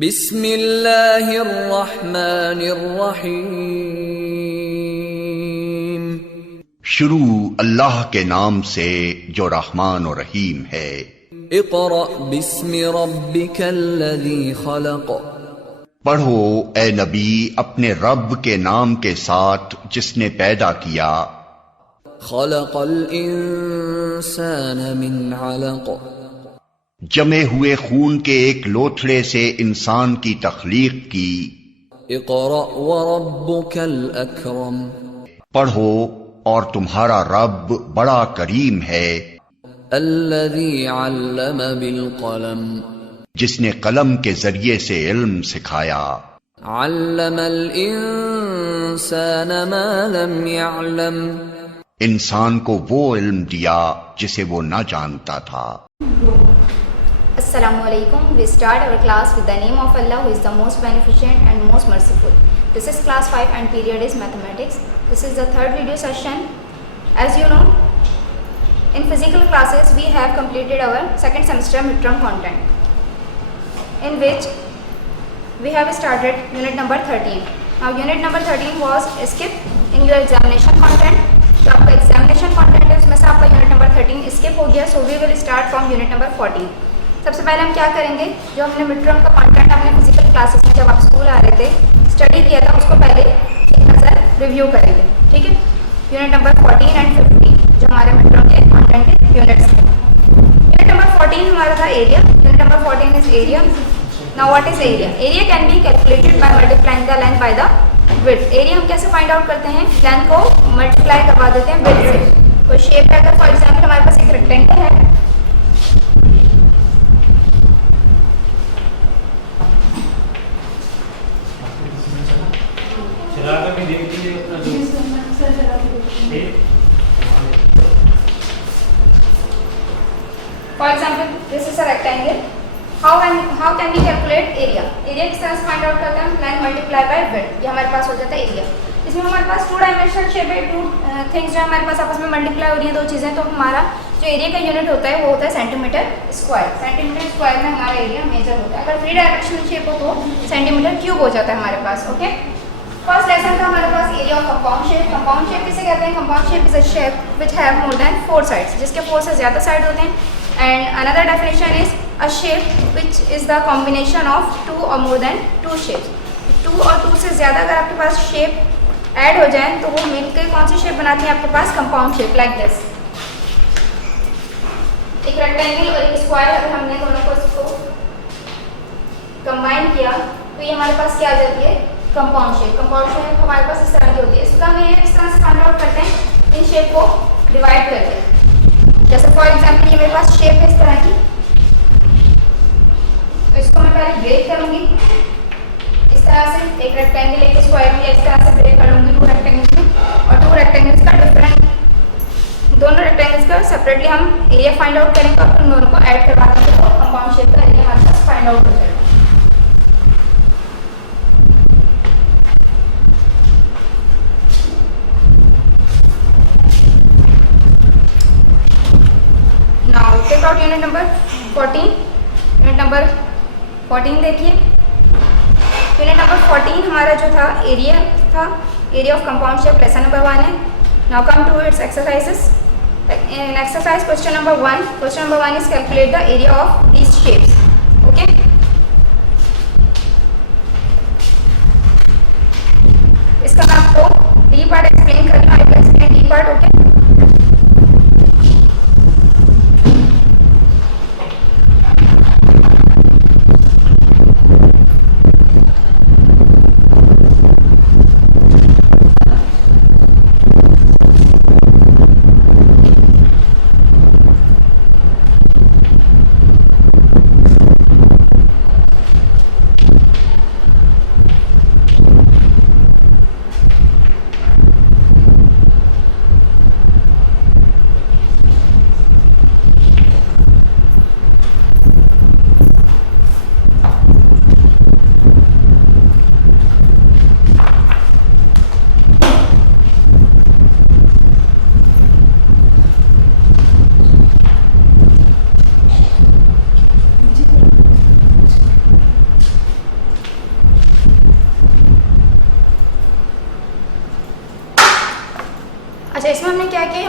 बिस्मिल्लाहिर्रहमानिर्रहीम। शुरू अल्लाह के नाम से जो रहमान और रहीम है। इक़रा बिस्मि रब्बिकल्लज़ी खलक़। पढ़ो ए नबी अपने रब के नाम के साथ जिसने पैदा किया। खलक़ल इंसान मिन अलक़। जमे हुए खून के एक लोथड़े से इंसान की तख्लीक की। इक़रा व रब्बुकल अकरम। पढ़ो और तुम्हारा रब बड़ा करीम है। अल्लज़ी अल्लम बिल क़लम। जिसने कलम के जरिए से इल्म सिखाया। अल्लमल इंसान मा लम यअलम। इंसान को वो इल्म दिया जिसे वो न जानता था। Assalamualaikum. We start our class with the name of Allah who is the most beneficent and most merciful. This is class 5 and period is mathematics. This is the third video session. As you know, in physical classes we have completed our second semester midterm content, in which we have started unit number 13. Now unit number 13 was skipped in your examination content. तो आपका examination content है उसमें से आपका unit number 13 skip हो गया. So we will start from unit number 14. सबसे पहले हम क्या करेंगे, जो हमने मिड टर्म का कंटेंट हमने फिजिकल क्लासेस में जब आप स्कूल आ रहे थे स्टडी किया था उसको पहले एक नज़र रिव्यू करेंगे. ठीक है, यूनिट नंबर 14 एंड 15 जो हमारे मिड टर्म के कंटेंट के यूनिट्स हैं. यूनिट नंबर 14 हमारा था area. Unit number 14 is area. Now what is area? Area can be calculated by multiplying the length by the width. Area हम कैसे फाइंड आउट करते हैं? लेंथ को मल्टीप्लाई करवा देते हैं विड्थ से. कोई शेप है, अगर फॉर एग्जाम्पल हमारे पास एक रेक्टेंगल है, for example this is a rectangle. how can we calculate area? area किस तरह से फाइंड आउट करते हैं? Length multiply by width. ये हमारे पास हो जाता है एरिया. इसमें हमारे पास टू डायमेंशनल शेप है, टू थिंग्स जो हमारे पास आपस में मल्टीप्लाई हो रही है, दो चीज़ें. तो हमारा जो एरिया का यूनिट होता है वो होता है सेंटीमीटर स्क्वायर. सेंटीमीटर स्क्वायर में हमारा एरिया मेजर होता है. अगर थ्री डायमेंशनल शेप हो तो सेंटीमीटर क्यूब हो जाता है हमारे पास. ओके, फर्स्ट लेसन था हमारे पास area of compound shape. Compound shape किसे कहते हैं? Compound shape is a shape which have more than 4 sides, जिसके 4 से ज़्यादा साइड होते हैं. And another definition is a shape which is the combination of 2 और मोर देन 2 शेप्स. 2 और 2 से ज़्यादा अगर आपके पास शेप ऐड हो जाए तो वो मिलकर कौन सी शेप बनाती है आपके पास? Compound shape. लाइक दिस, एक रेक्टेंगल और एक स्क्वायर. अगर हमने दोनों को इसको कंबाइन किया तो ये हमारे पास क्या आ जाती है? Compound shape. कंपाउंड शेप हमारे पास इस तरह की होती है. इसका हम ये इस तरह से फाइंड आउट करते हैं इन शेप को डिवाइड करके. जैसे फॉर एग्जांपल ये मेरे पास शेप है इस तरह की, तो इसको मैं पहले ब्रेक करूंगी इस तरह से. एक रेक्टेंगल एक स्क्वायर में इस तरह से ब्रेक कर लूंगी 2 रेक्टेंगल्स में. और 2 रेक्टेंगल्स का डिफरेंट, दोनों रेक्टेंगल्स का सेपरेटली हम एरिया फाइंड आउट करेंगे और उन दोनों को ऐड करवा देंगे तो कंपाउंड शेप का एरिया हमारे पास फाइंड आउट हो जाएगा. Now take out unit number 14. Unit number 14 देखिए. यूनिट नंबर 14 हमारा जो था एरिया था, area of compound shape, lesson number 1 है. Now come to its exercises. In exercise question number 1 is calculate the area of these shapes. Okay, इसका मैं आपको D part explain कर रही हूँ. I will explain D part. Okay,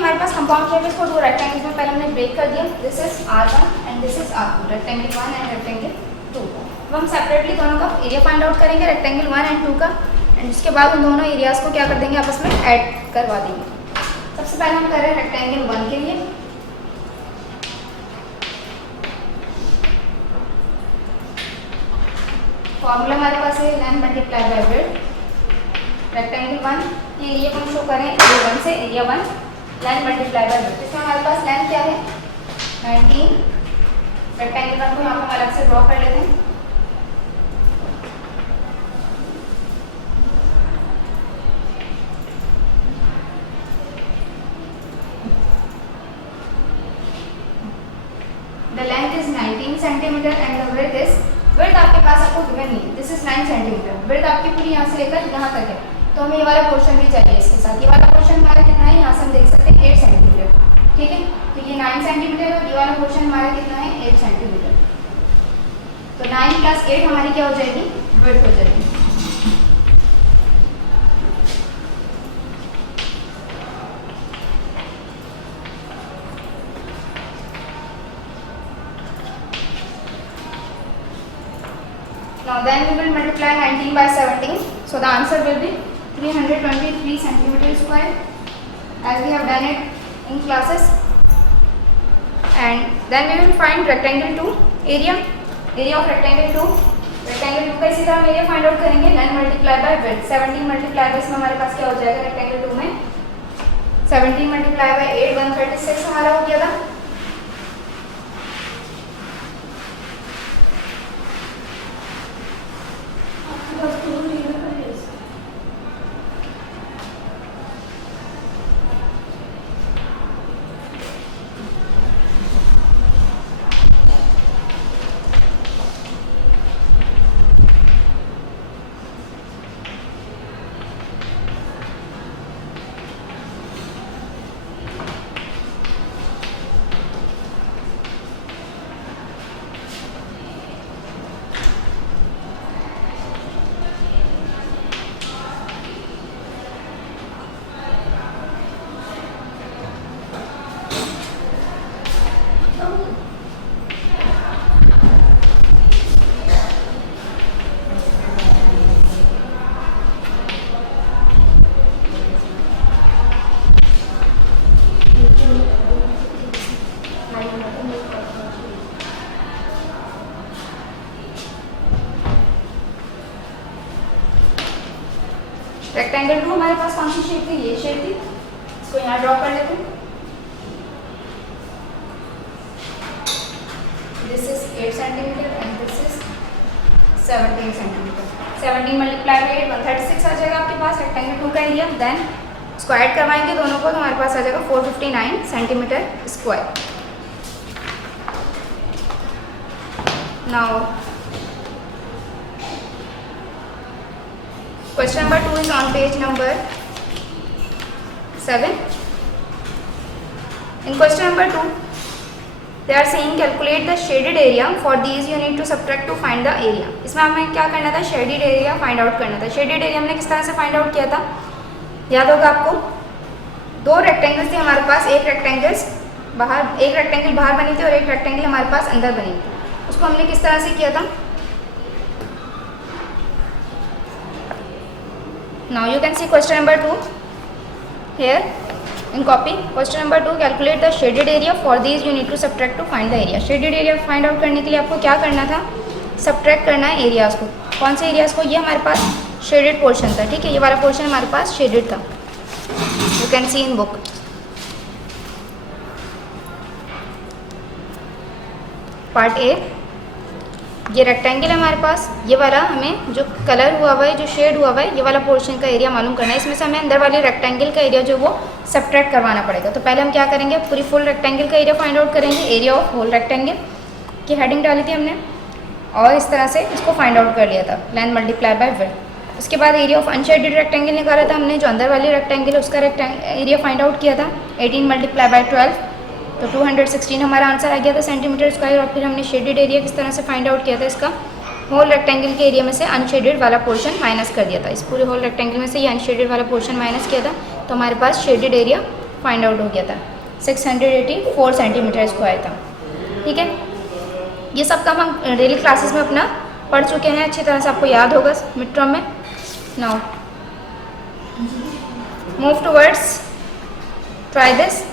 हमारे पास compound shape, इसको 2 रेक्टेंगल्स में पहले हमने ब्रेक कर दिया. This is R1 and this is R2, rectangle 1 and rectangle 2. अब हम सेपरेटली दोनों का एरिया फाइंड आउट करेंगे, रेक्टेंगल 1 एंड 2 का, एंड उसके बाद उन दोनों एरियाज को क्या कर देंगे, आपस में ऐड करवा देंगे. सबसे पहले हम कर रहे हैं रेक्टेंगल 1 के लिए. फॉर्मूला हमारे पास है length multiply bye breadth. Rectangle 1 के एरिया को हम शो करें एरिया 1 से, area 1 length multiply bye breadth. इसमें हमारे पास लेंथ क्या है 19. रेक्टेंगल 1 को यहाँ पर अलग से ड्रॉ कर लेते हैं. The length is 19 centimeter and the width is, width आपके पास आपको गिवन नहीं है. This is 9 centimeter. width आपकी पूरी यहाँ से लेकर यहाँ तक है, तो हमें ये वाला पोर्शन भी चाहिए इसके साथ. ये वाला पोर्शन हमारा कितना है, यहाँ से हम देख सकते हैं 8 सेंटीमीटर. ठीक है, तो ये 9 सेंटीमीटर और ये वाला पोर्शन हमारा कितना है 8 सेंटीमीटर. तो 9 + 8 हमारी क्या हो जाएगी, width हो जाएगी. Now then we will multiply 19 by 17. So the answer will be 323 centimeter square, as we have done it in classes. And then we will find rectangle 2 area. Area of rectangle 2. Rectangle 2 का इसी तरह हम area find out करेंगे. Length multiply by width. 17 multiply by, इसमें हमारे पास क्या हो जाएगा rectangle 2 में 17 multiply by 8 136 हमारा हो गया था. रेक्टेंगल 2 हमारे पास कौन सी शेप थी, ये शेप थी. इसको यहाँ ड्रॉ कर लेते हैं. This is 8 centimetre and this is 17 centimetre. 17 multiply by 8 136 आ जाएगा आपके पास रेक्टेंगल 2 का एरिया. देन इसको ऐड करवाएंगे दोनों को, तो हमारे पास आ जाएगा 459 centimetre square. Now question number 2 is on page number 7. In question number 2, they are saying calculate the shaded area. For these you need to subtract to find the area. इसमें हमें क्या करना था, shaded area find out करना था. shaded area हमने किस तरह से find out किया था, याद होगा आपको. 2 रेक्टेंगल्स थे हमारे पास. एक रेक्टेंगल बाहर बनी थी और एक रेक्टेंगल हमारे पास अंदर बनी थी. उसको हमने किस तरह से किया था. Now you can see question number 2 here in copy. Question number 2, calculate the shaded area. For these you need to subtract to find the area. Shaded area find out करने के लिए आपको क्या करना था, subtract करना है एरियाज को. कौन से एरियाज को, ये हमारे पास shaded portion था. ठीक है, ये वाला पोर्शन हमारे पास shaded था. You can see in book. Part A, ये रेक्टेंगल है हमारे पास. ये वाला हमें जो कलर हुआ हुआ है, जो शेड हुआ हुआ है, ये वाला पोर्शन का एरिया मालूम करना है. इसमें से हमें अंदर वाले रेक्टेंगल का एरिया जो वो सब्ट्रैक्ट करवाना पड़ेगा. तो पहले हम क्या करेंगे, पूरी फुल रेक्टेंगल का एरिया फाइंड आउट करेंगे. एरिया ऑफ होल रेक्टेंगल की हेडिंग डाली थी हमने और इस तरह से इसको फाइंड आउट कर लिया था. Length multiply by width. उसके बाद एरिया ऑफ अनशेडेड रेक्टेंगल निकाला था हमने, जो अंदर वाली रेक्टेंगल है उसका एरिया फाइंड आउट किया था. 18 मल्टीप्लाई बाय 12, तो 216 हमारा आंसर आ गया था सेंटीमीटर स्क्वायर. और फिर हमने शेडेड एरिया किस तरह से फाइंड आउट किया था, इसका होल रेक्टेंगल के एरिया में से अनशेडेड वाला पोर्शन माइनस कर दिया था. इस पूरे होल रेक्टेंगल में से ये अनशेडेड वाला पोर्शन माइनस किया था, तो हमारे पास शेडेड एरिया फाइंड आउट हो गया था, 684 सेंटीमीटर स्क्वायर था। ठीक है, ये सब काम हम डेली क्लासेस में अपना पढ़ चुके हैं, अच्छी तरह से आपको याद होगा मिड टर्म में। Now move towards try this.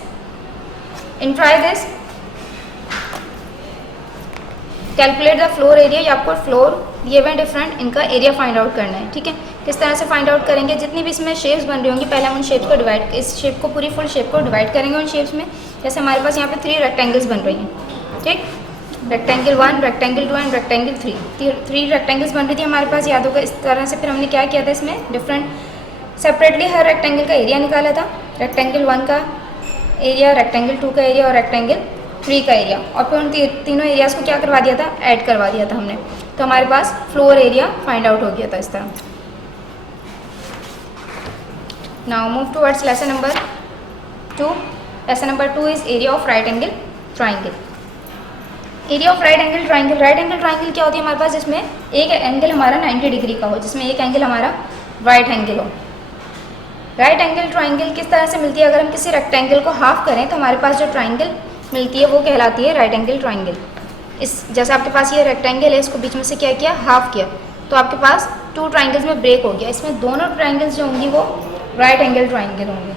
In try this calculate the floor area, या आपको फ्लोर ये वे डिफरेंट, इनका एरिया फाइंड आउट करना है। ठीक है, किस तरह से फाइंड आउट करेंगे, जितनी भी इसमें शेप्स बन रही होंगी पहले हम उन शेप्स को डिवाइड, इस शेप को पूरी फुल शेप को डिवाइड करेंगे उन शेप्स में। जैसे हमारे पास यहाँ पे 3 रेक्टेंगल्स बन रही हैं। ठीक, rectangle 1, rectangle 2 and rectangle 3, 3 rectangles बन रही थी हमारे पास, याद होगा। इस तरह से फिर हमने क्या किया था, इसमें डिफरेंट सेपरेटली हर रेक्टेंगल का एरिया निकाला था। रेक्टेंगल 1 का एरिया, रेक्टेंगल 2 का एरिया और रेक्टेंगल 3 का एरिया, और फिर उन तीनों एरियाज को क्या करवा दिया था, ऐड करवा दिया था हमने। तो हमारे पास फ्लोर एरिया फाइंड आउट हो गया था इस तरह। Now move towards lesson number 2। Lesson number 2 is area of right angle triangle. Area of right angle triangle, right angle triangle क्या होती है हमारे पास, जिसमें एक एंगल हमारा 90 डिग्री का हो, जिसमें एक एंगल हमारा राइट एंगल हो। राइट एंगल ट्राइंगल किस तरह से मिलती है, अगर हम किसी रेक्टेंगल को हाफ करें तो हमारे पास जो ट्राइंगल मिलती है वो कहलाती है राइट एंगल ट्राइंगल। इस जैसे आपके पास ये रेक्टेंगल है, इसको बीच में से क्या किया, हाफ किया, तो आपके पास 2 ट्राइंगल्स में ब्रेक हो गया, इसमें दोनों ट्राइंगल्स जो होंगी वो राइट एंगल ट्राइंगल होंगे।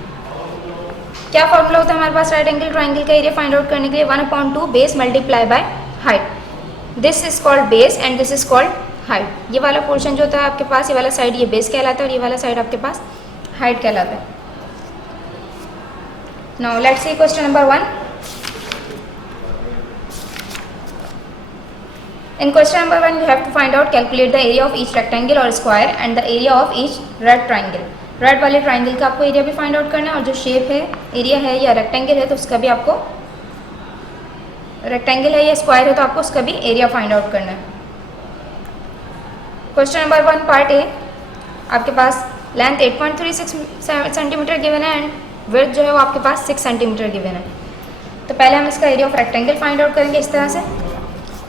क्या फॉर्मूला होता है हमारे पास राइट एंगल ट्राइंगल का एरिया फाइंड आउट करने के लिए, 1/2 base multiply by height. This is called base and this is called height. ये वाला पोर्शन जो होता है आपके पास, ये वाला साइड ये बेस कहलाता है और ये वाला साइड आपके पास हाइट कहलाता है। Now let's see question number 1। In question number 1 you have to find out, calculate the area of each rectangle or square and the area of each red triangle। Red वाले triangle का आपको area भी find out करना है, और जो shape है, area है या रेक्टेंगल है तो उसका भी आपको, रेक्टेंगल है या स्क्वायर है तो आपको उसका भी एरिया फाइंड आउट करना है। क्वेश्चन नंबर 1 पार्ट ए, आपके पास लेंथ 8.36 सेंटीमीटर गिवन है एंड विड्थ जो है वो आपके पास 6 सेंटीमीटर गिवन है। तो पहले हम इसका area of rectangle find out करेंगे इस तरह से,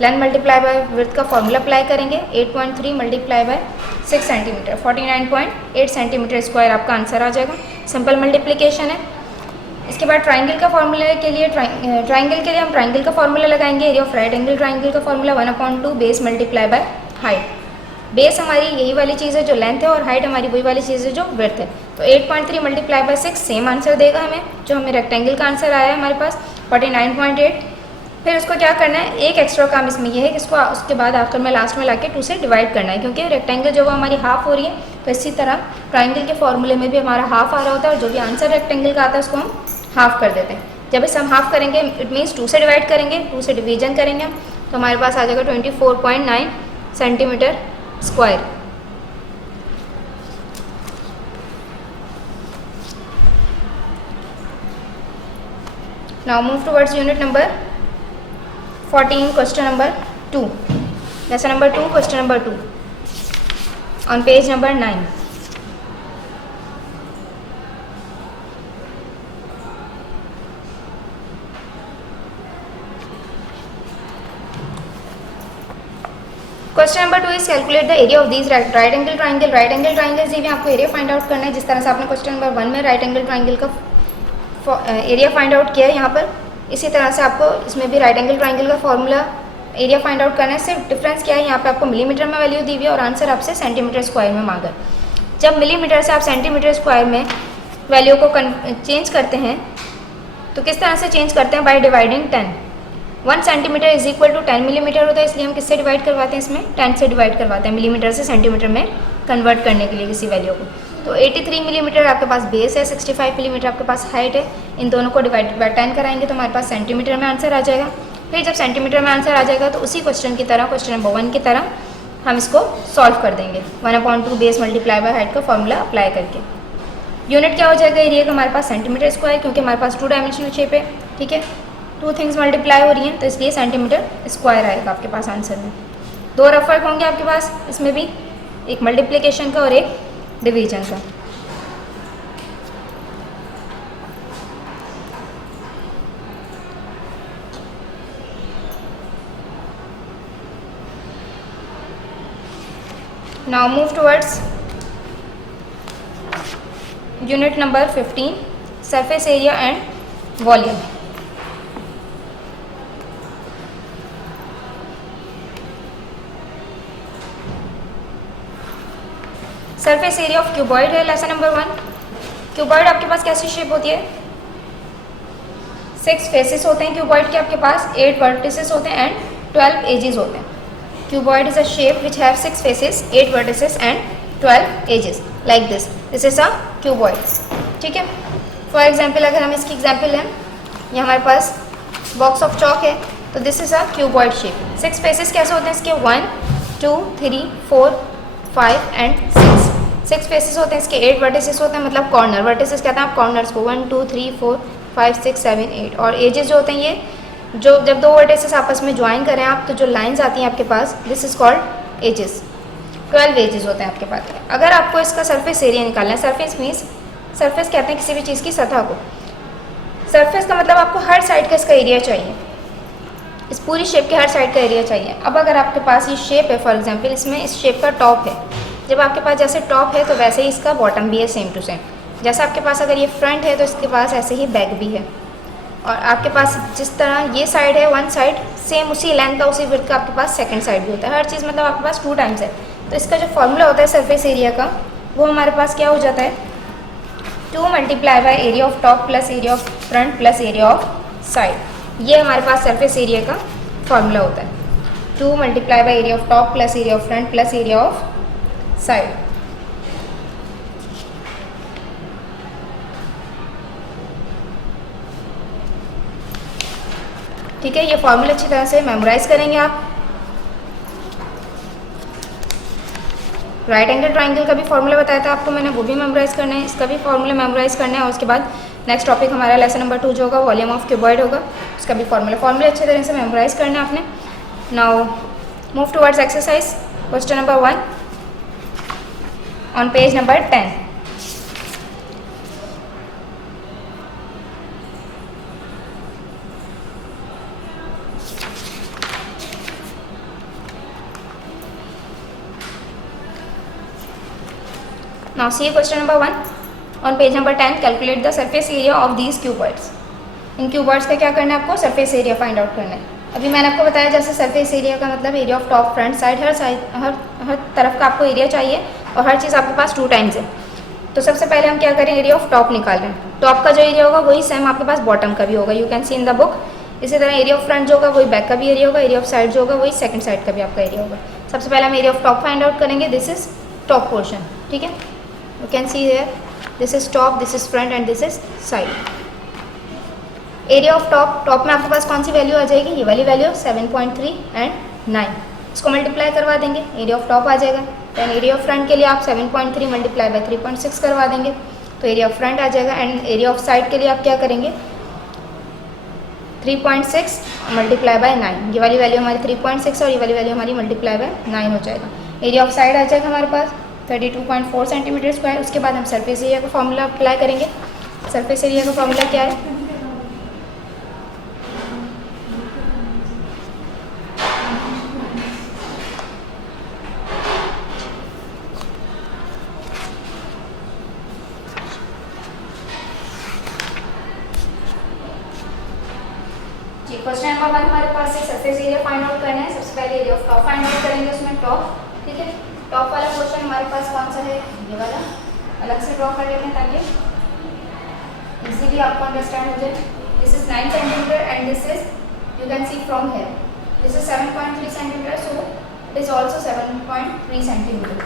लेंथ मल्टीप्लाई बाय विड्थ का फॉर्मूला अप्लाई करेंगे, 8.3 multiply by 6 centimetre, 49.8 centimetre square आपका आंसर आ जाएगा। सिंपल मल्टीप्लिकेशन है। इसके बाद ट्राइंगल का फॉर्मूला के लिए, ट्राइंगल के लिए हम ट्राइंगल का फॉर्मूला लगाएंगे, area of right angle triangle का formula 1/2 base multiply by height. Base हमारी यही वाली चीज़ है जो लेंथ है, और हाइट हमारी वही वाली चीज़ है जो विड्थ है। तो 8.3 मल्टीप्लाई बाय 6 सेम आंसर देगा हमें, जो हमें रेक्टेंगल का आंसर आया है हमारे पास 49.8। फिर उसको क्या करना है, एक एक्स्ट्रा काम इसमें यह है कि इसको उसके बाद आखिर में लास्ट में लाके 2 से डिवाइड करना है, क्योंकि रेक्टेंगल जो वो हमारी हाफ हो रही है। तो इसी तरह ट्राइंगल के फॉर्मूले में भी हमारा हाफ आ रहा होता है, और जो भी आंसर रेक्टेंगल का आता है उसको हम हाफ कर देते हैं। जब इसे हम हाफ करेंगे इट मीन्स 2 से डिवाइड करेंगे, 2 से डिवीजन करेंगे तो हमारे पास आ जाएगा 24.9 centimetre square. Now move towards unit number 14, question number 2, lesson number 2, question number 2 on page number 9। Question number 2 is calculate the area of these right angle triangle. Right angle triangle से भी आपको area find out करना है, जिस तरह से आपने question number 1 में राइट एंगल ट्राइंगल का एरिया फाइंड आउट किया है यहाँ पर, इसी तरह से आपको इसमें भी राइट एंगल ट्राइंगल का फॉर्मूला एरिया फाइंड आउट करना है। सिर्फ डिफरेंस क्या है, यहाँ पे आपको मिलीमीटर में वैल्यू दी हुई है और आंसर आपसे सेंटीमीटर स्क्वायर में मांगा। जब मिलीमीटर से आप सेंटीमीटर स्क्वायर में वैल्यू को चेंज करते हैं तो किस तरह से चेंज करते हैं, by dividing 10। 1 centimetre is equal to 10 millimetre होता है, इसलिए हम किससे डिवाइड करवाते हैं, इसमें 10 से डिवाइड करवाते हैं, मिलीमीटर से सेंटीमीटर में कन्वर्ट करने के लिए किसी वैल्यू को। तो 83 मिलीमीटर आपके पास बेस है, 65 मिलीमीटर आपके पास हाइट है, इन दोनों को डिवाइडेड बाय 10 कराएंगे तो हमारे पास सेंटीमीटर में आंसर आ जाएगा। फिर जब सेंटीमीटर में आंसर आ जाएगा तो उसी क्वेश्चन की तरह, क्वेश्चन नंबर 1 की तरह हम इसको सॉल्व कर देंगे 1/2 बेस मल्टीप्लाई बाय हाइट का फॉर्मूला अप्लाई करके। यूनिट क्या हो जाएगा एरिया का हमारे पास, सेंटीमीटर स्क्वायर, क्योंकि हमारे पास 2 डायमेंशनल शेप है। ठीक है, 2 थिंग्स मल्टीप्लाई हो रही हैं तो इसलिए सेंटीमीटर स्क्वायर आएगा आपके पास आंसर में। 2 रफ वर्क होंगे आपके पास इसमें भी, एक मल्टीप्लिकेशन का और एक डिवीजन का। Now move towards unit number 15, surface area and volume. Surface area of cuboid है लेसन नंबर 1। क्यूबॉइड आपके पास कैसी शेप होती है? 6 फेसेस होते हैं क्यूबॉइड के आपके पास, 8 वर्टिसेस होते हैं एंड 12 एजेस होते हैं। Cuboid is a shape which have 6 faces, 8 vertices and 12 edges like this. This is a cuboid. ठीक है, फॉर एग्जाम्पल अगर हम इसकी एग्जाम्पल लें, ये हमारे पास बॉक्स ऑफ चॉक है, तो this is a cuboid shape. 6 faces कैसे होते हैं इसके? 1 2 3 4 5 एंड 6 फेसेस होते हैं इसके, 8 वर्टिसेस होते हैं, मतलब कॉर्नर। वर्टिसेस कहते हैं आप कॉर्नर्स को, 1 2 3 4 5 6 7 8। और एजेस जो होते हैं ये जो जब 2 वर्टिसेस आपस में ज्वाइन करें आप, तो जो लाइंस आती हैं आपके पास, this is called edges. 12 edges होते हैं आपके पास। अगर आपको इसका सरफेस एरिया निकालना है, सरफेस मीन्स, सरफेस कहते हैं किसी भी चीज़ की सतह को। सरफेस का मतलब आपको हर साइड का इसका एरिया चाहिए, इस पूरी शेप के हर साइड का एरिया चाहिए। अब अगर आपके पास ये शेप है, फॉर एग्जांपल इसमें इस शेप का टॉप है, जब आपके पास जैसे टॉप है तो वैसे ही इसका बॉटम भी है, सेम टू सेम। जैसा आपके पास अगर ये फ्रंट है तो इसके पास ऐसे ही बैक भी है। और आपके पास जिस तरह ये साइड है, वन साइड सेम उसी लेंथ का, उसी विड्थ का आपके पास सेकंड साइड भी होता है। हर चीज़ मतलब आपके पास 2 टाइम्स है। तो इसका जो फॉर्मूला होता है सरफेस एरिया का, वो हमारे पास क्या हो जाता है? 2 multiply by area of top plus area of front plus area of side. ये हमारे पास सरफेस एरिया का फॉर्मूला होता है। 2 multiply by area of top plus area of front plus area of side. ठीक है, ये फॉर्मूला अच्छी तरह से मेमोराइज करेंगे आप। राइट एंगल ट्राइंगल का भी फॉर्मूला बताया था आपको मैंने, वो भी मेमोराइज करना है, इसका भी फॉर्मूला मेमोराइज करना है। और उसके बाद नेक्स्ट टॉपिक हमारा लेसन नंबर 2 जो होगा वॉल्यूम ऑफ क्यूबॉइड होगा, उसका भी फॉर्मूला अच्छी तरह से मेमोराइज करना है आपने। Now move towards exercise question number 1 on page number 10। Now see question number 1 on page number 10. Calculate the surface area of these cuboids. In cuboids का क्या करना है आपको? सरफेस एरिया फाइंड आउट करना है। अभी मैंने आपको बताया जैसे सरफेस एरिया का मतलब area of top front side, हर तरफ का आपको एरिया चाहिए और हर चीज़ आपके पास 2 टाइम्स है। तो सबसे पहले हम क्या करें? एरिया ऑफ टॉप निकाल रहे हैं। टॉप का जो एरिया होगा वही सेम आपके पास बॉटम का भी होगा, you can see in the book. इसी तरह एरिया ऑफ फ्रंट जो होगा वही बैक का भी एरिया होगा, एरिया ऑफ साइड जो होगा वही सेकंड साइड का भी आपका एरिया होगा। सबसे पहले हम area of top find out करेंगे। This is top portion. ठीक है, you can see here this is top, this is front and this is side. Area of top में आपके पास कौन सी वैल्यू आ जाएगी? ये वाली वैल्यू 7.3 एंड 9। इसको मल्टीप्लाई करवा देंगे, एरिया ऑफ टॉप आ जाएगा। दैन एरिया ऑफ फ्रंट के लिए आप 7.3 मल्टीप्लाई बाय 3.6 करवा देंगे तो एरिया ऑफ फ्रंट आ जाएगा। एंड एरिया ऑफ साइड के लिए आप क्या करेंगे? 3.6 मल्टीप्लाई बाय 9। ये वाली वैल्यू हमारी 3.6 और ये वाली वैल्यू हमारी मल्टीप्लाई बाय 9 हो जाएगा। एरिया ऑफ साइड आ जाएगा हमारे पास 32.4 सेंटीमीटर स्क्वायर। उसके बाद हम सरफेस एरिया का फॉर्मूला अप्लाई करेंगे। सरफेस एरिया का फॉर्मूला क्या है? जी, क्वेश्चन नंबर 1 हमारे पास है सरफेस एरिया फाइंड आउट करना है। सबसे पहले area of top find out करेंगे, उसमें टॉप। ठीक है, टॉप वाला पोर्शन हमारे पास कौन सा है? ये वाला। अलग से ड्रॉ कर लेते हैं ताकि इजीली आपको अंडरस्टैंड हो जाए। This is 9 centimetre and this is, you can see from here, this is 7.3 centimetre, so it is also 7.3 centimetre.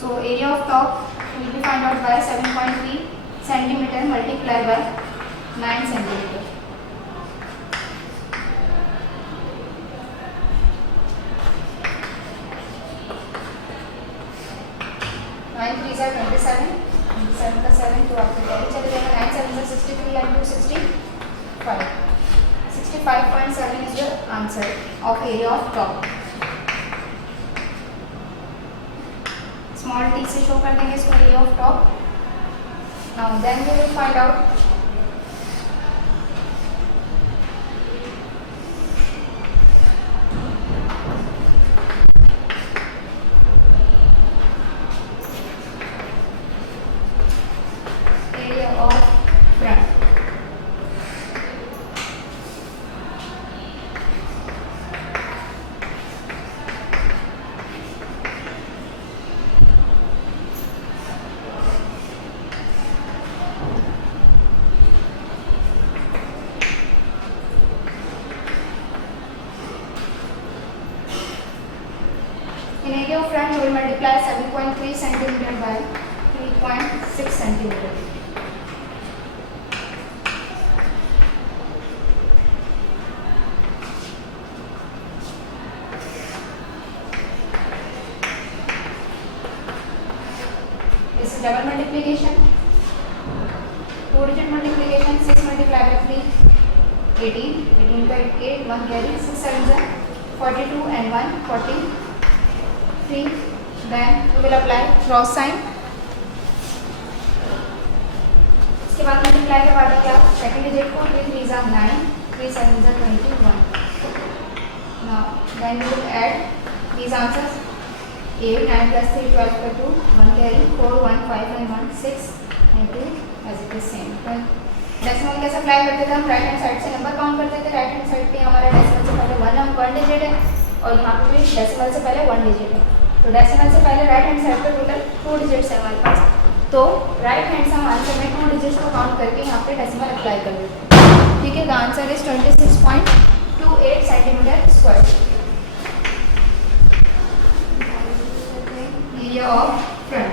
So area of top will be find out by 7.3 centimetre multiply by 9 centimetre. 9 3 are 27, 27 का 7 तो आपको carry चले जाएगा। 9 7 is 63 and 2 65, 65.7 is the answer of area of top। Small t से show कर देंगे इसको area of top. Now then we will find out In area of front, you will multiply 7.3 centimeter by 3.6 centimeter. This is double multiplication. 2-digit multiplication. 6 multiplied by 3, 18. 18 by 8, 1 carry. 6 7 is 42 and 1 43. Then we will apply cross sign. इसके बाद multiply करवा देंगे आप second digit को. 3 3 is 9, 3 7 is 21. Now then we will add these answers. 8 9 plus 3 12 by 2 1 carry 4 1 5 and 1 6 and 2 as it is same. Decimal कैसे apply करते थे हम? राइट हैंड साइड से नंबर काउंट करते थे. राइट हैंड साइड पे हमारा डेसिमल से पहले 1 डिजिट है और यहाँ पे भी डेसिमल से पहले 1 डिजिट है. तो डेसिमल से पहले राइट हैंड साइड पे टोटल 2 डिजिट्स है हमारे पास. तो राइट हैंड से हम आंसर में 2 डिजिट्स को काउंट करके यहाँ पे डेसिमल अप्लाई कर देते हैं. ठीक है. The answer is 26.28 centimetre square. Area of front.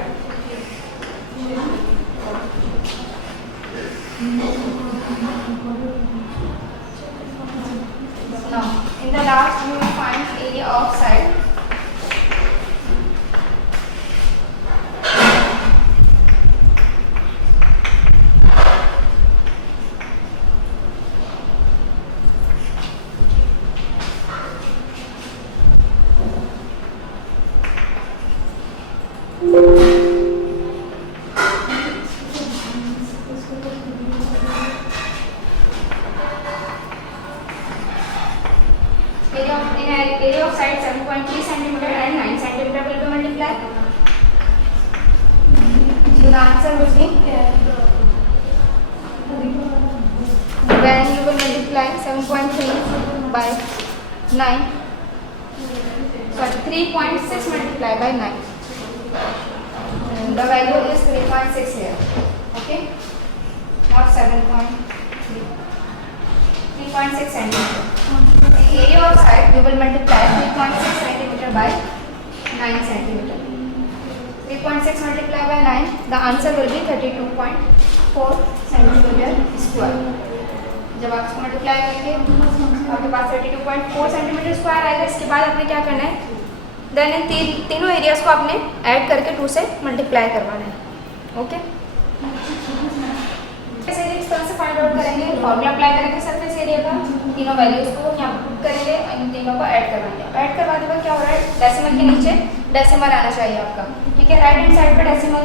Now, in the last you will find area of side. Area of side 7.3 centimeter and 9 centimeter will be multiplied. So the answer will be when you will multiply 7.3 by 9. Sorry, 3.6 multiply by 9. The value is 3.6 here. Okay, not 7.3. 3.6 centimeter. The area of side you will multiply 3.6 centimeter by 9 centimeter. 3.6 multiplied by 9, the answer will be 32.4 centimeter square. जब आप इसको multiply करेंगे आपके पास 32.4 centimetre square आएगा. इसके बाद आपने क्या करना है? देन इन तीनों एरियाज को आपने ऐड करके 2 से मल्टीप्लाई करवाना है. ओके. इस तरह से फाइंड आउट करेंगे. फॉर्मूला अप्लाई करेंगे सरफेस एरिया का. तीनों वैल्यूज को यहाँ पुट करेंगे. इन तीनों को ऐड करवाएंगे. ऐड करवा देगा क्या हो रहा है? डेसिमल के नीचे डेसिमल आना चाहिए आपका. ठीक है. राइट हैंड साइड पे डेसिमल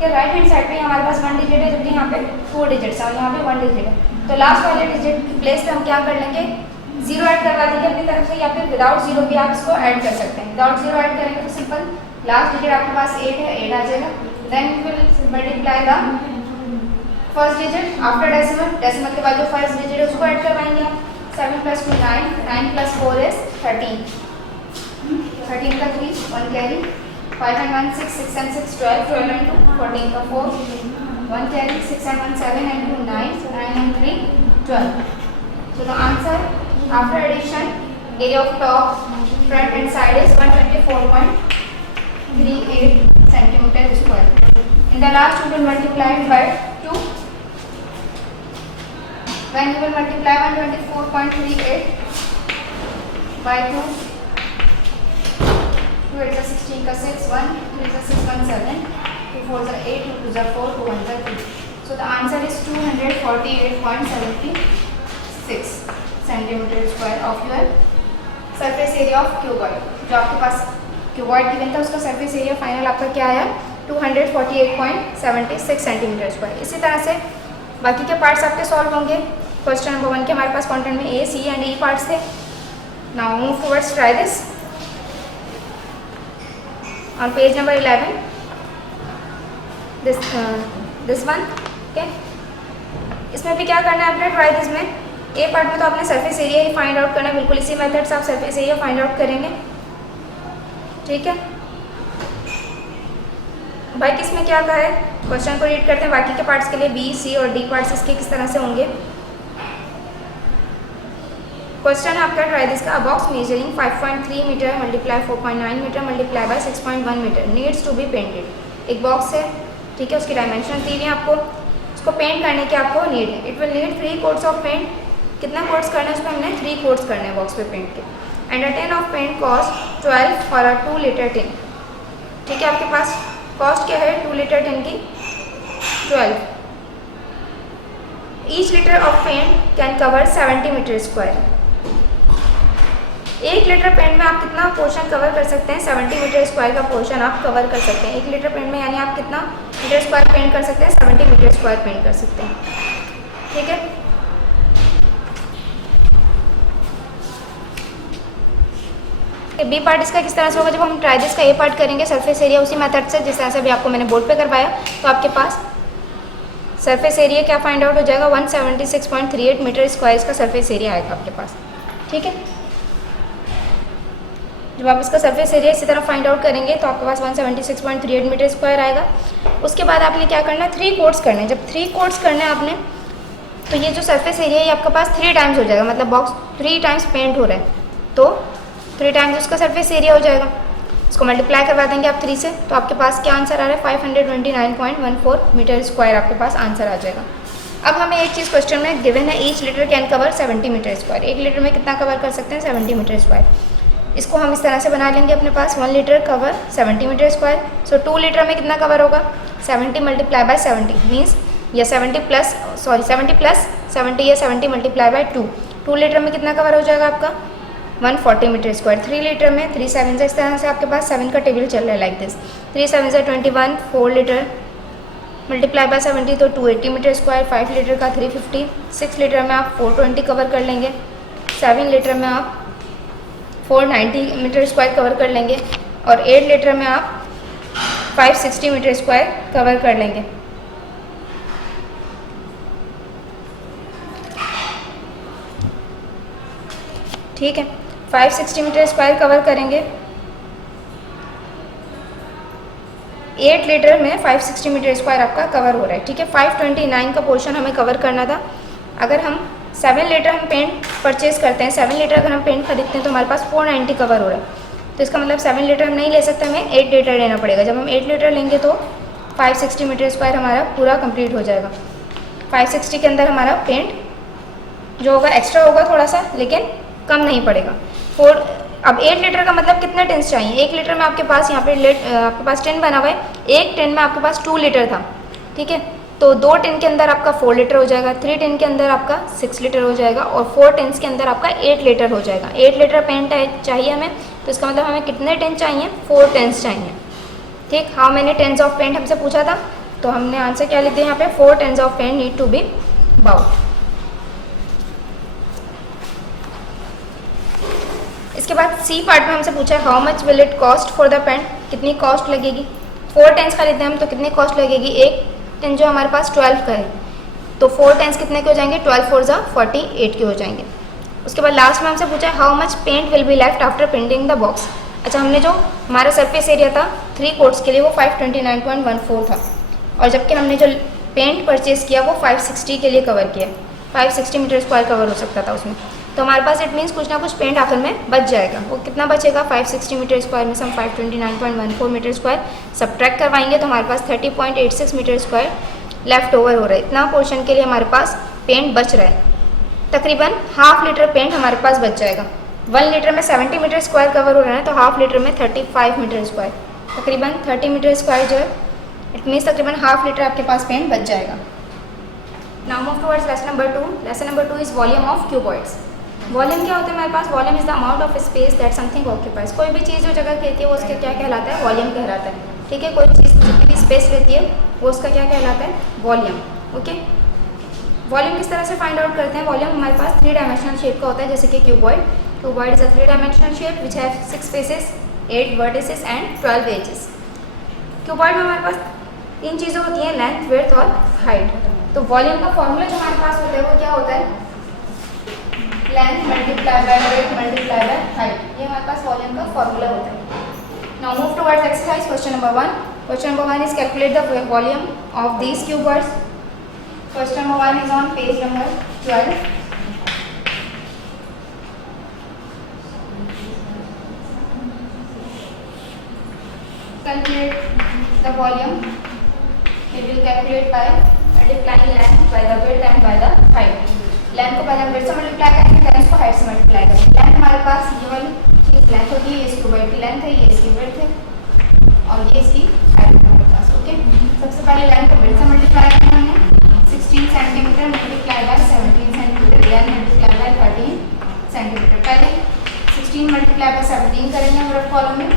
के राइट हैंड साइड पे हमारे पास 1 डिजिट है, जबकि यहाँ पे 4 डिजिट्स है और यहाँ पे 1 डिजिट है. तो लास्ट वाले डिजिट की प्लेस पे हम क्या कर लेंगे? 0 ऐड करवा देंगे अपनी तरफ से, या फिर विदाउट 0 भी आप इसको ऐड कर सकते हैं. विदाउट 0 ऐड करेंगे तो सिंपल लास्ट डिजिट आपके पास 8 है, 8 आ जाएगा. Then you will multiply the first digit after decimal. Decimal के बाद जो फर्स्ट डिजिट है उसको ऐड करवाएंगे आप. 7 + 2 9, 9 + 4 is 13. 13 का 3 1 कैरी 5 and 1 6, 6 and 6 12, 12 and 2 14 का 4 1 carry 6 and 1 7 and 2 9, 9 and 3 12. So the answer after addition area of top, front and side is 124.38 centimeter square. In the last you will multiply it by 2. When you will multiply 124.38 by 2, 2 8 is 16 का 6, 1 3 is 6 1 7, 2 4 is 8, 2 2 is 4, 2 1 is 2. So the answer is 248.76 centimeter square of your surface area of cuboid. जो आपके पास cuboid given था उसका surface area final आपका क्या आया? 248.76 centimetre square. इसी तरह से बाकी के पार्ट्स आपके सॉल्व होंगे. क्वेश्चन नंबर 1 के हमारे पास कंटेंट में A, C and E parts थे. Now move towards try this on page number 11. This one. Okay. इसमें भी क्या करना है आपने? ट्राई दिस में ए पार्ट में तो आपने सरफेस एरिया ही फाइंड आउट करना है. बिल्कुल इसी मेथड से आप सरफेस एरिया फाइंड आउट करेंगे. ठीक है. भाई किसमें क्या कहा है? क्वेश्चन को रीड करते हैं. बाकी के पार्ट्स के लिए बी, सी और डी पार्ट्स इसके किस तरह से होंगे. क्वेश्चन है आपका, ट्राई दिस का, a box measuring 5.3 metre multiply 4.9 metre multiply by 6.1 metre needs to be painted. एक बॉक्स है, ठीक है, उसकी डायमेंशन दी हुई है आपको, उसको पेंट करने की आपको नीड है। It will need 3 coats of paint. कितना कोट्स करना है उसमें, हमने 3 कोट्स करने हैं बॉक्स पे पेंट के। And a tin of paint cost 12 for a 2 litre tin. ठीक है, आपके पास कॉस्ट क्या है 2 लीटर टिन की, 12। Each litre of paint can cover 70 metre square. 1 litre paint में आप कितना पोर्शन कवर कर सकते हैं, 70 मीटर स्क्वायर का पोर्शन आप कवर कर सकते हैं। 1 लीटर पेंट में यानी आप कितना मीटर स्क्वायर पेंट कर सकते हैं, 70 मीटर स्क्वायर पेंट कर सकते हैं। ठीक है, बी पार्ट इसका किस तरह से होगा, जब हम ट्राई दिस का ए पार्ट करेंगे सरफेस एरिया उसी मेथड से जिस तरह से भी आपको मैंने बोर्ड पे करवाया, तो आपके पास सरफेस एरिया क्या फाइंड आउट हो जाएगा, 176.38 मीटर स्क्वायर इसका सरफेस एरिया आएगा आपके पास। ठीक है, जब आप इसका सरफेस एरिया इसी तरह फाइंड आउट करेंगे तो आपके पास 176.38 मीटर स्क्वायर आएगा। उसके बाद आपने क्या करना है, 3 कोट्स करने हैं। जब 3 कोट्स करने हैं आपने, तो ये जो सरफेस एरिया है आपके पास 3 टाइम्स हो जाएगा, मतलब बॉक्स 3 टाइम्स पेंट हो रहा है तो 3 टाइम्स उसका सरफेस एरिया हो जाएगा। इसको मल्टीप्लाई करवा देंगे आप 3 से, तो आपके पास क्या आंसर आ रहा है, 529.14 मीटर स्क्वायर आपके पास आंसर आ जाएगा। अब हमें एक चीज़ क्वेश्चन में गिवन है, each litre can cover 70 metre square. 1 litre में कितना कवर कर सकते हैं, 70 मीटर स्क्वायर। इसको हम इस तरह से बना लेंगे अपने पास, 1 लीटर कवर 70 मीटर स्क्वायर। सो 2 लीटर में कितना कवर होगा, 70 मल्टीप्लाई बाय 70 मीन्स या 70 प्लस 70 या 70 मल्टीप्लाई बाय 2 लीटर में कितना कवर हो जाएगा आपका, 140 मीटर स्क्वायर। 3 लीटर में 3 7 से, इस तरह से आपके पास 7 का टेबल चल रहा है लाइक दिस। 3 7 से 21, 4 लीटर मल्टीप्लाई बाय 70 तो 280 मीटर स्क्वायर। 5 लीटर का 350, 6 लीटर में आप 420 कवर कर लेंगे, 7 लीटर में आप 490 मीटर स्क्वायर कवर कर लेंगे और 8 लीटर में आप 560 मीटर स्क्वायर कवर कर लेंगे। ठीक है, 560 मीटर स्क्वायर कवर करेंगे। 8 लीटर में 560 मीटर स्क्वायर आपका कवर हो रहा है। ठीक है, 529 का पोर्शन हमें कवर करना था। अगर हम 7 लीटर हम पेंट परचेज करते हैं, 7 लीटर अगर हम पेंट खरीदते हैं तो हमारे पास 490 कवर हो रहा है। तो इसका मतलब 7 लीटर हम नहीं ले सकते, हमें 8 लीटर लेना पड़ेगा। जब हम 8 लीटर लेंगे तो 560 मीटर स्क्वायर हमारा पूरा कंप्लीट हो जाएगा। 560 के अंदर हमारा पेंट जो होगा एक्स्ट्रा होगा थोड़ा सा, लेकिन कम नहीं पड़ेगा। अब 8 लीटर का मतलब कितने टिन्स चाहिए, 1 लीटर में आपके पास यहाँ पे आपके पास टिन बना हुआ है, 1 टिन में आपके पास 2 लीटर था। ठीक है, तो 2 टिन के अंदर आपका 4 लीटर हो जाएगा, 3 टिन के अंदर आपका 6 लीटर हो जाएगा और 4 टिन्स के अंदर आपका 8 लीटर हो जाएगा। 8 लीटर पेंट चाहिए हमें, तो इसका मतलब हमें कितने टिन चाहिए, 4 टिन्स चाहिए। ठीक, how many tins of paint हमसे पूछा था, तो हमने आंसर क्या लिख दिया यहाँ पे, 4 tins of paint need to be bought. इसके बाद सी पार्ट में हमसे पूछा है, how much will it cost for the paint, कितनी कॉस्ट लगेगी। 4 टिन्स खरीदते हैं हम तो कितनी कॉस्ट लगेगी, 1 टिन जो हमारे पास 12 का है तो 4 टिन्स कितने के हो जाएंगे, 12 4 48 के हो जाएंगे। उसके बाद लास्ट में हमसे पूछा है, how much paint will be left after painting the box. अच्छा, हमने जो हमारा सरफेस एरिया था 3 कोट्स के लिए वो 529.14 था, और जबकि हमने जो पेंट परचेज किया वो 560 के लिए कवर किया, 560 मीटर स्क्वायर कवर हो सकता था उसमें। तो हमारे पास इट मीन्स कुछ ना कुछ पेंट आखिर में बच जाएगा। वो कितना बचेगा, 560 मीटर स्क्वायर में से हम 529.14 मीटर स्क्वायर सब्ट्रैक्ट करवाएंगे तो हमारे पास 30.86 मीटर स्क्वायर लेफ्ट ओवर हो रहा है। इतना पोर्शन के लिए हमारे पास पेंट बच रहा है, तकरीबन हाफ लीटर पेंट हमारे पास बच जाएगा। 1 लीटर में 70 मीटर स्क्वायर कवर हो रहा है, तो हाफ लीटर में 35 मीटर स्क्वायर, तकरीबन 30 मीटर स्क्वायर जो है, इट मीन्स तकरीबन हाफ लीटर आपके पास पेंट बच जाएगा। Now move towards lesson number 2। Lesson number 2 is volume of cuboids. Volume क्या होता है हमारे पास, volume is the amount of space that something occupies. कोई भी चीज़ जो जगह कहती है वो उसका क्या कहलाता है, वॉल्यूम कहलाता है। ठीक है, कोई चीज़ जितनी भी स्पेस लेती है वो उसका क्या कहलाता है, वॉल्यूम। ओके, वॉल्यूम किस तरह से फाइंड आउट करते हैं, वॉल्यूम हमारे पास 3 डायमेंशनल शेप का होता है, जैसे कि cuboid. Cuboid is a 3 dimensional shape which have 6 faces, 8 vertices and 12 edges. Cuboid में हमारे पास 3 चीज़ें होती हैं, लेंथ, विड्थ और हाइट। तो वॉल्यूम का फॉर्मूला जो हमारे पास होता है वो क्या होता है, length multiply by width multiply by height, ये हमारे पास वॉल्यूम का फॉर्मूला होता है। Now move towards exercise question number 1। Question number 1 is calculate the volume of these cuboids. Question number 1 is on page number 12। calculate the volume. We will calculate by multiplying length by the width and by the height. Length को पहले हम width से multiply करेंगे, फिर इसको height से multiply करेंगे. Length हमारे पास ये वाली चीज लेंथ होगी, ये इसकी वाइड की लेंथ है, ये इसकी width है और ये इसकी हाइट है हमारे पास. ओके, सबसे पहले लेंथ को width से मल्टीप्लाई करना है. 16 centimetre multiply by 17 centimetre, length multiply bye 13 centimetre. पहले 16 मल्टीप्लाई बाय 17 करेंगे हम लेफ्ट कॉलम में.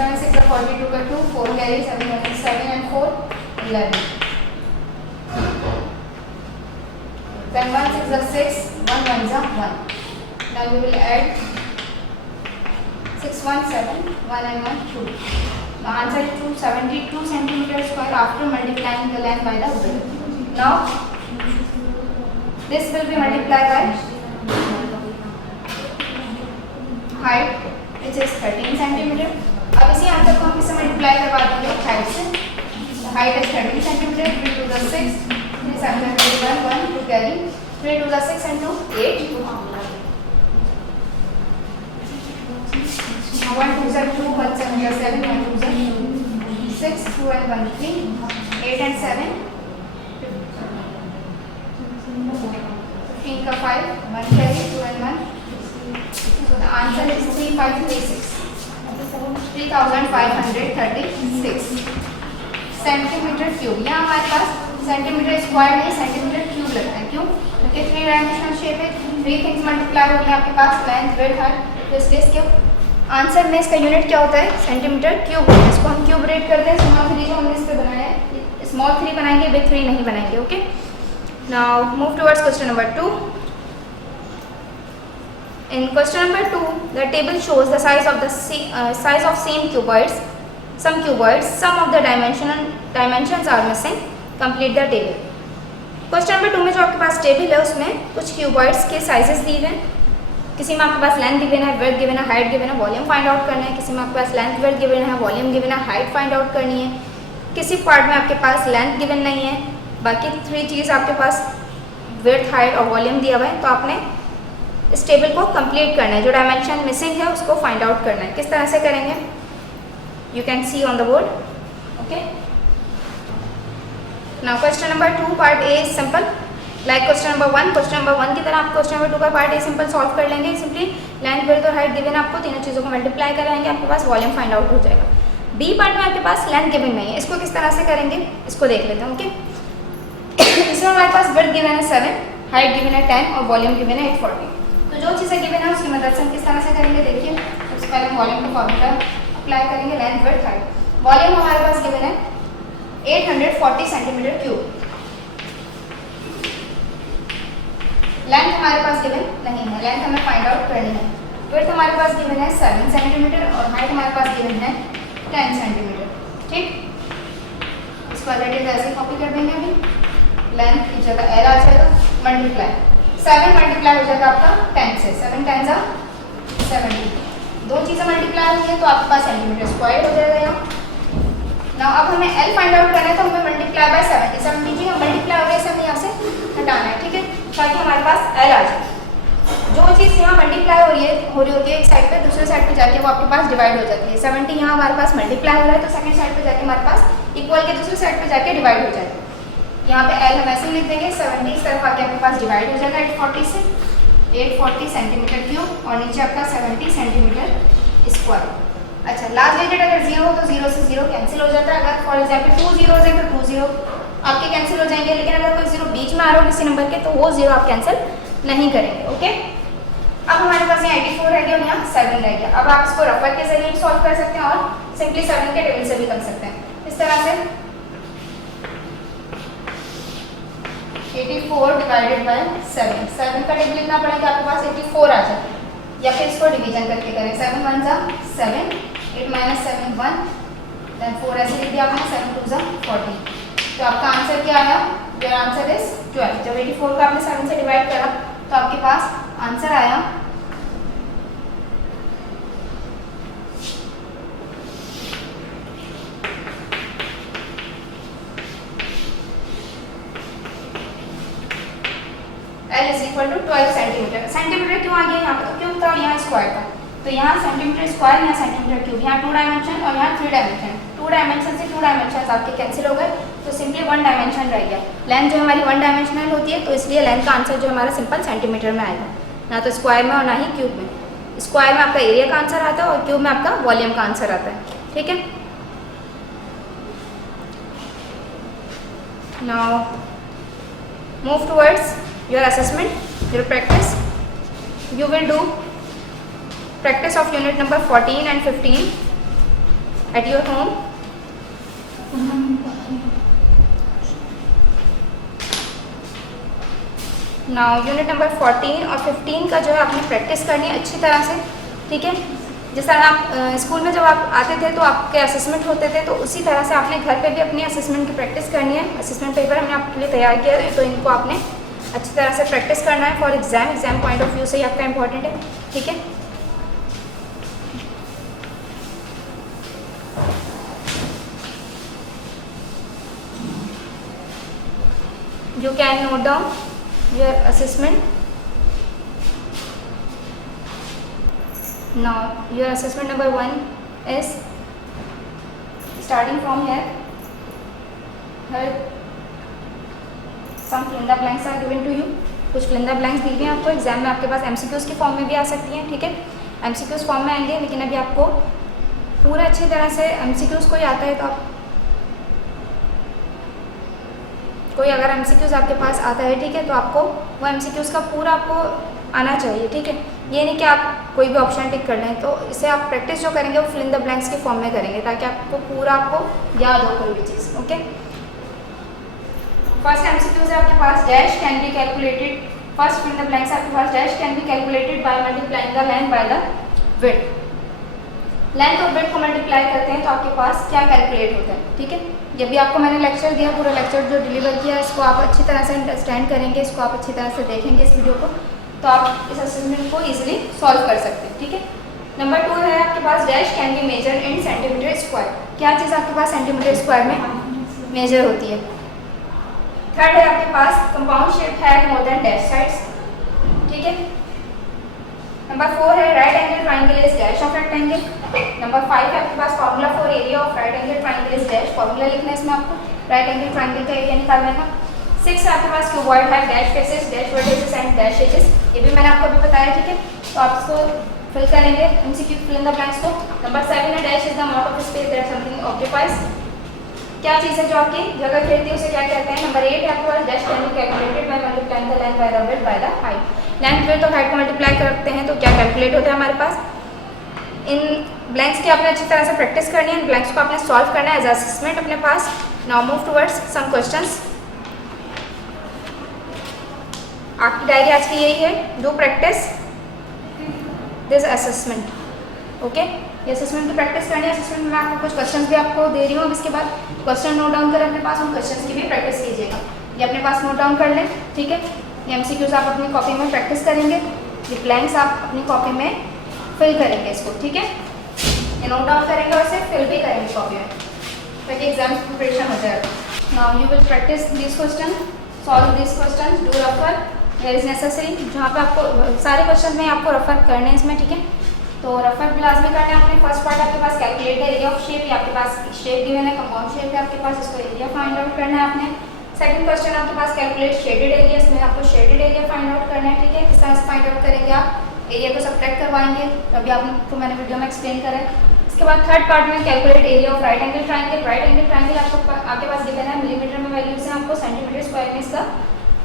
7 6 are 42 का 2, 4 carry 7 1 is 7 and 4 11. Then 1 6 are 6, 1 1 is 1. Now we will add 6 1 7, 1 and 1 2. The answer is 272 centimeter square after multiplying the length by the width. Now this will be multiplied by height, which is 13 centimeter. अब इसी answer को हम किससे multiply करवा देंगे, height से. Height is 13 centimeter, 3 to the 6, 3 7 1 1 to carry 3 to the 6 and 2 8. 1 2 is 2, 1 7 is 7, 1 2 is 6, 2 and 1 3, 8 and 7, 15 का 5, 1 carry 2 and 1. So the answer is 3536. 3536 centimetre cube. यहाँ हमारे पास सेंटीमीटर स्क्वायर नहीं, सेंटीमीटर क्यूब लगता है. क्यों? क्योंकि 3 डायमेंशनल शेप है, 3 थिंग्स मल्टीप्लाई हो गए आपके पास, लेंथ विड्थ हाइट. तो इसलिए इसके आंसर में इसका यूनिट क्या होता है, सेंटीमीटर क्यूब होता है. इसको हम क्यूब रेट करते हैं. स्मॉल 3 जो हमने इस पर बनाया है, स्मॉल 3 बनाएंगे, बिग 3 नहीं बनाएंगे. Okay, now move towards question number 2. In question number 2, the table shows the size of same cuboids. Some cuboids, some of the dimensions are missing. Complete the table. Question number 2 में जो आपके पास table है उसमें कुछ cuboids के sizes दिए हुए हैं. किसी में आपके पास लेंथ गिवन है, विड्थ गिवन है, हाइट गिवन है, वॉल्यूम फाइंड आउट करना है. किसी में आपके पास लेंथ विड्थ गिवन है, वॉल्यूम गिवन है, हाइट फाइंड आउट करनी है. किसी पार्ट में आपके पास लेंथ गिवन नहीं है, बाकी 3 चीज़ आपके पास विड्थ हाइट और वॉल्यूम दिया हुआ है. तो आपने इस टेबल को कंप्लीट करना है. जो डायमेंशन मिसिंग है उसको फाइंड आउट करना है. किस तरह से करेंगे, you can see on the board. Okay, now question number 2 part A is simple like question number 1. Question number 1 की तरह आप क्वेश्चन नंबर 2 का पार्ट ए सिंपल सॉल्व कर लेंगे. सिंपली लेंथ विड्थ और हाइट गिवन आपको, तीनों चीज़ों को मल्टीप्लाई कराएंगे, आपके पास वॉल्यूम फाइंड आउट हो जाएगा. बी पार्ट में आपके पास लेंथ गिवन नहीं है, इसको किस तरह से करेंगे इसको देख लेते हैं. ओके, इसमें हमारे पास विड्थ गिवन है 7, हाइट गिवन है 10 और वॉल्यूम गिवन है 840. तो जो चीज़ें गिवन है उसकी मदद से हम किस तरह से करेंगे, देखिए. सबसे पहले हम वॉल्यूम का फॉर्मूला अप्लाई करेंगे. Length width height. वॉल्यूम हमारे पास गिवन है 840 सेंटीमीटर क्यूब. लेंथ हमारे पास गिवन नहीं है, लेंथ हमें फाइंड आउट करनी है. विड्थ हमारे पास गिवन है 7 सेंटीमीटर और हाइट हमारे पास गिवन है 10 सेंटीमीटर. ठीक, इसको ऐसे कॉपी कर देंगे. अभी लेंथ की जगह एल आ जाएगा, मल्टीप्लाई 7 मल्टीप्लाई हो जाएगा आपका 10 से. 7 10 जा 70. दो चीज़ें मल्टीप्लाई होंगी तो आपके पास सेंटीमीटर स्क्वायर हो जाएगा यहाँ. नाउ अब हमें एल फाइंड आउट करना है, तो हमें मल्टीप्लाई बाय 70. 70 जी हम मल्टीप्लाई हो रहे हैं, हमें यहाँ से हटाना है. ठीक है, ताकि हमारे पास एल आ जाए. जो चीज़ यहाँ मल्टीप्लाई हो रही होती है एक साइड पे, दूसरे साइड पे जाके वो आपके पास डिवाइड हो जाती है. 70 यहाँ हमारे पास मल्टीप्लाई हो रहा है, तो सेकंड साइड पे जाके हमारे पास इक्वल के दूसरी साइड पे जाके डिवाइड हो जाएगा. यहाँ पे एल हम ऐसे लिख देंगे. 70 इस तरफ आके आपके पास डिवाइड हो जाएगा 840 से. 840 सेंटीमीटर क्यूब और नीचे आपका 70 सेंटीमीटर स्क्वायर. अच्छा, लास्ट डिजिट अगर 0 हो तो 0 से 0 कैंसिल हो जाता है. अगर फॉर एग्जाम्पल 2 zeros है तो 2 0 आपके कैंसिल हो जाएंगे. लेकिन अगर कोई 0 बीच में आ रहा हो किसी नंबर के तो वो 0 आप कैंसिल नहीं करेंगे. ओके, अब हमारे पास यहाँ 84 रह गया और यहाँ 7 रह गया. अब आप इसको रफर के जरिए सॉल्व कर सकते हैं और सिंपली 7 के टेबल से भी कर सकते हैं. इस तरह से 84 डिवाइडेड बाय 7. 7 का टेबल लिखना पड़ेगा, आपके पास 84 आ जाए. या फिर इसको डिवीजन करके करें. 7 1 जा 7, 8 माइनस 7 1, देन 4 ऐसे लिख दिया आपने. 7 2 जा 40. तो आपका आंसर क्या आया, योर आंसर इज 12. जब 84 को आपने 7 से डिवाइड करा तो आपके पास आंसर आया 12 सेंटीमीटर. सेंटीमीटर क्यों आ गया यहाँ पे, तो क्यों था, यहाँ स्क्वायर था. तो यहाँ सेंटीमीटर स्क्वायर, यहाँ सेंटीमीटर क्यूब, यहाँ 2 डायमेंशन और यहाँ 3 डायमेंशन। 2 डायमेंशन से 2 डायमेंशन आपके कैंसिल हो गए, तो सिंपली 1 डायमेंशन रह गया। लेंथ जो हमारी 1 डायमेंशनल होती है, तो इसलिए लेंथ का आंसर जो हमारा सिंपल सेंटीमीटर में आएगा, ना तो स्क्वायर में और ना ही क्यूब में। स्क्वायर में आपका एरिया का आंसर आता है और क्यूब में आपका वॉल्यूम का आंसर आता है, ठीक है। Now move towards your assessment, your practice. You will do practice of unit number 14 and 15 at your home. Now unit number 14 और 15 का जो है आपने प्रैक्टिस करनी है अच्छी तरह से, ठीक है। जिस तरह आप स्कूल में जब आप आते थे तो आपके असेसमेंट होते थे, तो उसी तरह से आपने घर पे भी अपनी असेसमेंट की प्रैक्टिस करनी है। असेसमेंट पेपर हमने आपके लिए तैयार किया है, तो इनको आपने अच्छी तरह से प्रैक्टिस करना है for exam point of view से ही आपका इंपॉर्टेंट है, ठीक है। You can note down your assessment. Now your assessment number 1 is starting from here. Some fill in the blanks are given to you. कुछ fill in the blanks दी हुई हैं आपको। Exam में आपके पास MCQs की फॉर्म में भी आ सकती हैं, ठीक है। MCQs फॉर्म में आएंगे, लेकिन अभी आपको पूरा अच्छी तरह से MCQs कोई आता है तो आप कोई अगर MCQs आपके पास आता है, ठीक है, तो आपको वो MCQs का पूरा आपको आना चाहिए, ठीक है। ये नहीं कि आप कोई भी ऑप्शन टिक कर लें, तो इससे आप प्रैक्टिस जो करेंगे वो फिल इन द ब्लैंक्स के फॉर्म में करेंगे, ताकि आपको पूरा आपको याद हो कोई भी चीज़, ओके। फर्स्ट MCQs है आपके पास, dash can be calculated. First fill in the blanks आपके पास, dash can be calculated by multiplying the length by the width. Length और विड्थ को मल्टीप्लाई करते हैं तो आपके पास क्या कैलकुलेट होता है, ठीक है। ये भी आपको मैंने लेक्चर दिया, पूरा लेक्चर जो डिलीवर किया है, इसको आप अच्छी तरह से अंडरस्टैंड करेंगे, इसको आप अच्छी तरह से देखेंगे इस वीडियो को, तो आप इस असेसमेंट को इजीली सॉल्व कर सकते हैं, ठीक है। नंबर 2 है आपके पास, dash can be measure in centimetre square. क्या चीज़ आपके पास सेंटीमीटर स्क्वायर में मेजर होती है। थर्ड है आपके पास, कंपाउंड शेप है मोर देन डैश साइड्स, ठीक है। नंबर 4 है, right angle triangle is dash of rectangle. Number 5 है आपके पास, formula for area of right angle triangle is dash. Formula लिखना है इसमें आपको, राइट एंगल ट्राइंगल का एरिया निकालने का। 6 है आपके पास, क्यूबॉइड है dash faces, dash vertices and dash edges. ये भी मैंने आपको अभी बताया, ठीक है। तो आप इसको फिल करेंगे MCQ fill in the blanks को। नंबर 7 है, dash is the amount of space that something occupies. क्या चीज़ है जो आपकी जगह घेरती है, उसे क्या कहते हैं। नंबर 8 है आपके पास, dash can be calculated by multiplying the length by the width by the height. Length width और हाइट को मल्टीप्लाई करते हैं तो क्या कैलकुलेट होता है हमारे पास। इन ब्लैंक्स की आपने अच्छी तरह से प्रैक्टिस करनी है, इन ब्लैंक्स को आपने सॉल्व करना है एज असेसमेंट अपने पास। Now move towards some questions. आपकी डायरी आज की यही है, do practice this assessment, okay. ये असेसमेंट की प्रैक्टिस करनी है। असेसमेंट में मैं आपको कुछ क्वेश्चंस भी आपको दे रही हूँ, अब इसके बाद क्वेश्चन नोट डाउन करें अपने पास, उन क्वेश्चंस की भी प्रैक्टिस कीजिएगा। ये अपने पास नोट डाउन कर लें, ठीक है। ये MCQs आप अपनी कॉपी में प्रैक्टिस करेंगे, ये ब्लैंक्स आप अपनी कॉपी में फिल करेंगे इसको, ठीक है। ये नोट डाउन करेंगे और इसे फिल भी करेंगे कॉपी में, ताकि एग्जाम की प्रिपरेशन हो जाए। Now you will practice this question, solve this question, do refer where is necessary. जहाँ पे आपको सारे क्वेश्चन में आपको रेफर करने हैं इसमें, ठीक है। तो रेफर क्लास भी करना है आपने। फर्स्ट पार्ट आपके पास calculate the area of shape, आपके पास शेप गिवन है, कंपाउंड शेप है आपके पास, इसको एरिया फाइंड आउट करना है आपने। सेकंड क्वेश्चन आपके पास कैलकुलेट शेडेड एरिया, इसमें आपको शेडेड एरिया फाइंड आउट करना है, ठीक है। किस तरह से फाइंड आउट करेंगे आप, एरिया को सब्ट्रैक्ट करवाएंगे, अभी आपको मैंने वीडियो में एक्सप्लेन करा है। इसके बाद थर्ड पार्ट में calculate area of right angle triangle. Right angle triangle आपके पास गिवन है, मिलीमीटर में वैल्यूज है, आपको सेंटीमीटर स्क्वायर में इसका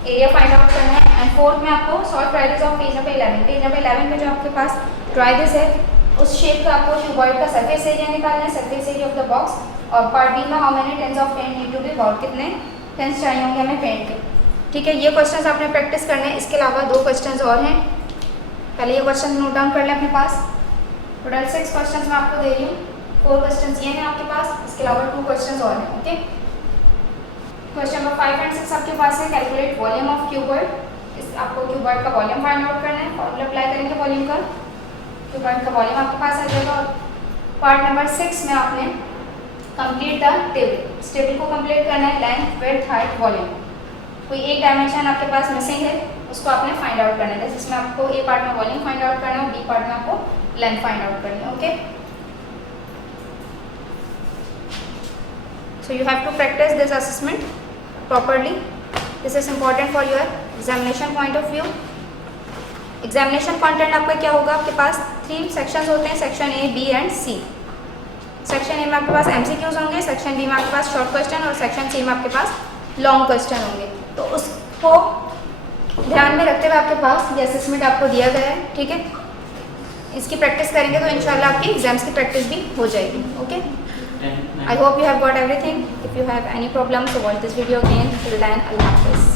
एरिया फाइंड आउट करना है। एंड फोर्थ में आपको solve triangles of page number 11। Page number 11 में जो आपके पास ट्राइंगल्स है, उस शेप का आपको क्यूबॉइड का सरफेस एरिया निकालना है, surface area of the box. और पार्ट बी में how many tins of paint need to be bought, कितने टेंस चाहिए होंगे हमें पेंट के, ठीक है। ये क्वेश्चंस आपने प्रैक्टिस करने हैं। इसके अलावा 2 क्वेश्चंस और हैं, पहले ये क्वेश्चन नोट डाउन कर लें अपने पास। टोटल 6 क्वेश्चंस मैं आपको दे रही हूँ, 4 क्वेश्चंस ये हैं आपके पास, इसके अलावा 2 क्वेश्चंस और हैं, ओके। क्वेश्चन नंबर 5 एंड 6 आपके पास है, कैलकुलेट वॉल्यूम ऑफ क्यूबॉइड। आपको क्यूबॉइड का वॉल्यूम फाइंड आउट करना है, फॉर्मूला अप्लाई करेंगे वॉल्यूम का, क्यूबॉइड का वॉल्यूम आपके पास आ जाएगा। और पार्ट नंबर 6 में आपने कंप्लीट द टेबल, इस टेबल को कंप्लीट करना है, लेंथ विड्थ हाइट वॉल्यूम। कोई एक डायमेंशन आपके पास मिसिंग है, उसको आपने फाइंड आउट करना है। जिसमें आपको ए पार्ट में वॉल्यूम फाइंड आउट करना है और बी पार्ट में आपको लेंथ फाइंड आउट करनी है। Okay, so you have to practice this assessment properly. This is important for your examination point of view. Examination content आपका क्या होगा, आपके पास 3 सेक्शंस होते हैं, section A, B and C. Section A में आपके पास एमसीक्यूज होंगे, सेक्शन बी में आपके पास शॉर्ट क्वेश्चन और सेक्शन सी में आपके पास लॉन्ग क्वेश्चन होंगे। तो उसको ध्यान में रखते हुए आपके पास ये असेसमेंट आपको दिया गया है, ठीक है। इसकी प्रैक्टिस करेंगे तो इंशाल्लाह आपकी एग्जाम्स की प्रैक्टिस भी हो जाएगी। Okay, I hope you have got everything. If you have any problems, so watch this video again. Till then, Allah Hafiz.